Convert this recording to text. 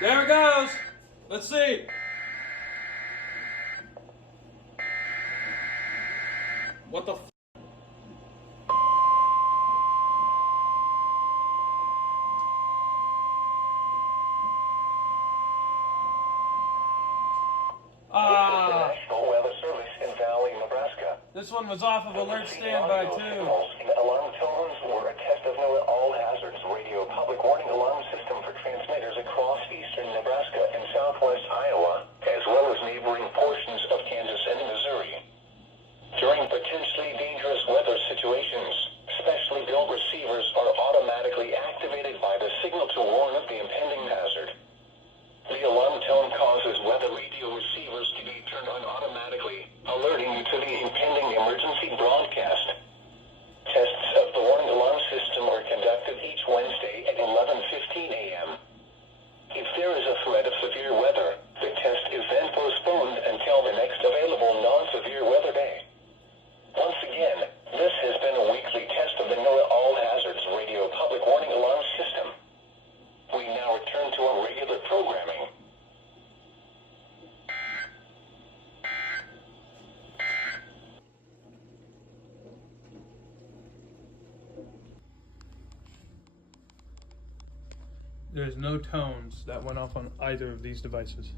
There it goes. Let's see. What the f? Ah. National Weather Service in Valley, Nebraska. This one was off of alert standby too. Alarm tones were a test of NOAA All Hazards Radio public warning alarm system for transmitters across eastern Nebraska and southwest Iowa, as well as neighboring portions of Kansas and Missouri. During potentially dangerous weather situations, specially built receivers are automatically activated by the signal to warn of the impending hazard. The alarm tone causes weather radio receivers to be turned on automatically, alerting you to the impending emergency broadcast. Tests of the warning alarm system are conducted each Wednesday at 11:15 a.m. If there is a threat of severe weather, the test is then postponed until the next available non-severe weather day. Once again, this has been a weekly test of the NOAA All Hazards Radio public warning alarm system. We now return to our regular programming. There's no tones that went off on either of these devices.